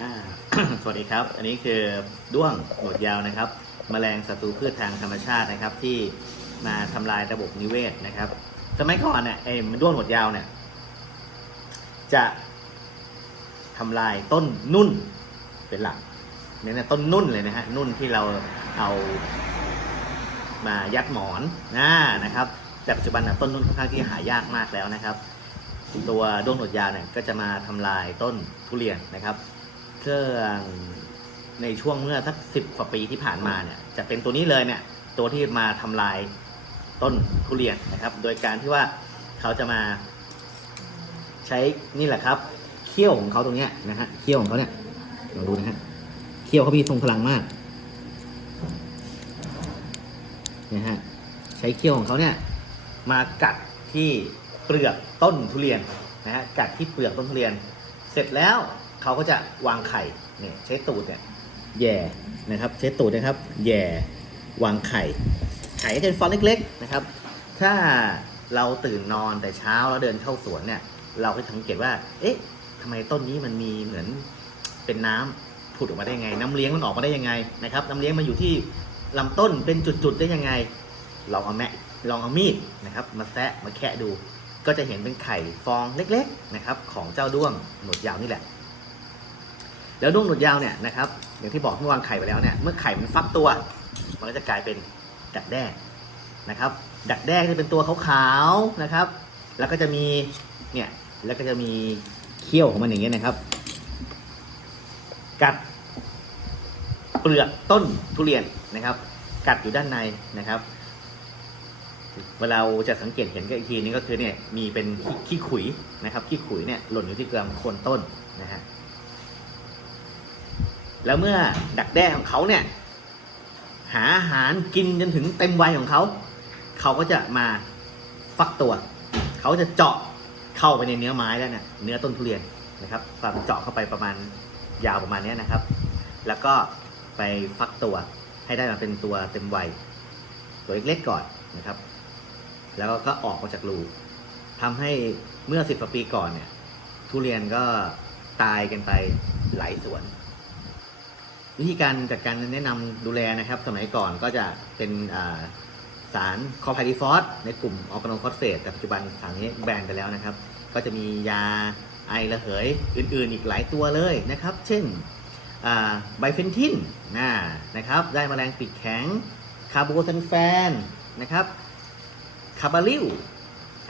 อ่า สวัสดีครับ อันนี้คือด้วงหนวดยาวนะครับแมลงศัตรูพืชทางธรรมชาตินะครับ ที่มาทำลายระบบนิเวศนะครับสมัยก่อนเนี่ยไอ้ด้วงหนวดยาวเนี่ย จะทำลายต้นนุ่นเป็นหลักเนี่ยนะต้นนุ่นเลยนะฮะนุ่นที่เราเอามายัดหมอนนะนะครับแต่ปัจจุบันนะต้นนุ่นค่อนข้างที่หายากมากแล้วนะครับ ตัวด้วงหนวดยาวเนี่ยก็จะมาทำลายต้นทุเรียนนะครับ เครื่องในช่วงเมื่อสักสิบกว่าปีที่ผ่านมาเนี่ย จะเป็นตัวนี้เลยเนี่ย ตัวที่มาทำลายต้นทุเรียนนะครับ โดยการที่ว่าเขาจะมา ใช้นี่แหละครับเขี้ยวของเขาตรงเนี้ยนะฮะเขี้ยวของเขาเนี่ยลองดูนะฮะเขี้ยวเขามีทรงพลังมากนะฮะใช้เขี้ยวของเขาเนี่ย มากัดที่เปลือกต้นทุเรียนนะฮะกัดที่เปลือกต้นทุเรียน เสร็จแล้ว เขาก็จะวางไข่เนี่ยใช้ตูดเนี่ยแย่นะครับใช้ตูดนะครับแย่วางไข่ ไข่ก็จะเป็นฟองเล็กๆนะครับ ถ้าเราตื่นนอนแต่เช้าแล้วเดินเข้าสวนเนี่ย เราก็สังเกตว่า เอ๊ะทำไมต้นนี้มันมีเหมือนเป็นน้ำผุดออกมาได้ยังไง น้ำเลี้ยงมันออกมาได้ยังไงนะครับ น้ำเลี้ยงมันอยู่ที่ลำต้นเป็นจุดๆได้ยังไงลองเอาแมะลองเอามีดนะครับ มาแซะมาแคะดู ก็จะเห็นเป็นไข่ฟองเล็ก ๆนะครับ ของเจ้าด้วงหนวดยาวนี่แหละ แล้วด้วงหนวดยาวเนี่ยนะครับอย่างที่บอกเมื่อวางไข่ไปแล้วเนี่ยเมื่อไข่มันฟักตัว มันก็จะกลายเป็นดักแด้นะครับ ดักแด้จะเป็นตัวขาวๆนะครับ แล้วก็จะมีเนี่ยแล้วก็จะมีเขี้ยวของมันอย่างเงี้ยนะครับ กัดเปลือกต้นทุเรียนนะครับ กัดอยู่ด้านในนะครับเวลาจะสังเกตเห็นก็อีกทีนึงก็คือเนี่ยมีเป็นขี้ขี้ขุยนะครับขี้ขุยเนี่ยหล่นอยู่ที่กลางโคนต้นนะฮะ แล้วเมื่อดักแด้ของเขาเนี่ย หาอาหารกินจนถึงเต็มวัยของเขา เขาก็จะมาฟักตัว เขาจะเจาะเข้าไปในเนื้อไม้แล้วเนี่ยเนื้อต้นทุเรียนนะครับความเจาะเข้าไปประมาณยาวประมาณนี้นะครับ แล้วก็ไปฟักตัวให้ได้มาเป็นตัวเต็มวัยตัวเล็กๆก่อนนะครับ แล้วก็ออกมาจากรูทำให้เมื่อสิบกว่าปีก่อนเนี่ย ทุเรียนก็ตายกันไปหลายสวน วิธีการจัดการแนะนำดูแลนะครับ สมัยก่อนก็จะเป็นสารคอไพดีฟอสในกลุ่มออร์แกโนฟอสเฟตแต่ปัจจุบันสารนี้แบนไปแล้วนะครับ ก็จะมียาไอระเหยอื่นๆ อีกหลายตัวเลยนะครับ เช่นไบเฟนทินนะนะครับ ได้แมลงปีกแข็ง คาร์โบซันแฟนนะครับ คาบาลิว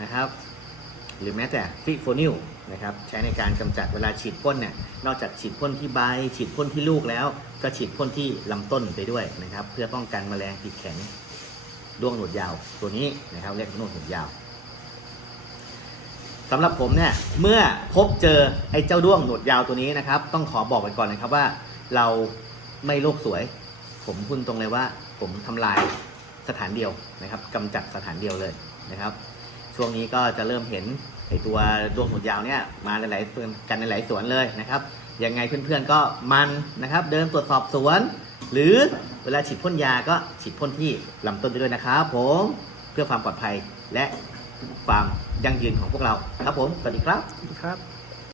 นะครับ หรือแม้แต่ฟิโฟนิลนะครับใช้ในการกำจัดเวลาฉีดพ่นเนี่ยนอกจากฉีดพ่นที่ใบ ฉีดพ่นที่ลูกแล้ว ก็ฉีดพ่นที่ลำต้นไปด้วยนะครับ เพื่อป้องกันแมลงปีกแข็งด้วงหนวดยาว ตัวนี้นะครับเรียกด้วงหนวดยาวสำหรับผมเนี่ยเมื่อพบเจอไอ้เจ้าด้วงหนวดยาวตัวนี้นะครับ ต้องขอบอกไว้ก่อนนะครับว่า เราไม่โลกสวย ผมพูดตรงเลยว่า ผมทำลายสถานเดียวนะครับกำจัดสถานเดียวเลยนะครับ ช่วงนี้ก็จะเริ่มเห็นไอตัวดวงหนวดยาวเนี่ยมาหลายๆส่วนกันในหลายสวนเลยนะครับยังไงเพื่อนๆก็มันนะครับ เดินตรวจสอบสวน หรือเวลาฉีดพ่นยาก็ฉีดพ่นที่ลำต้นไปด้วยนะครับผมเพื่อความปลอดภัยและความยั่งยืนของพวกเราครับผมสวัสดีครับครับ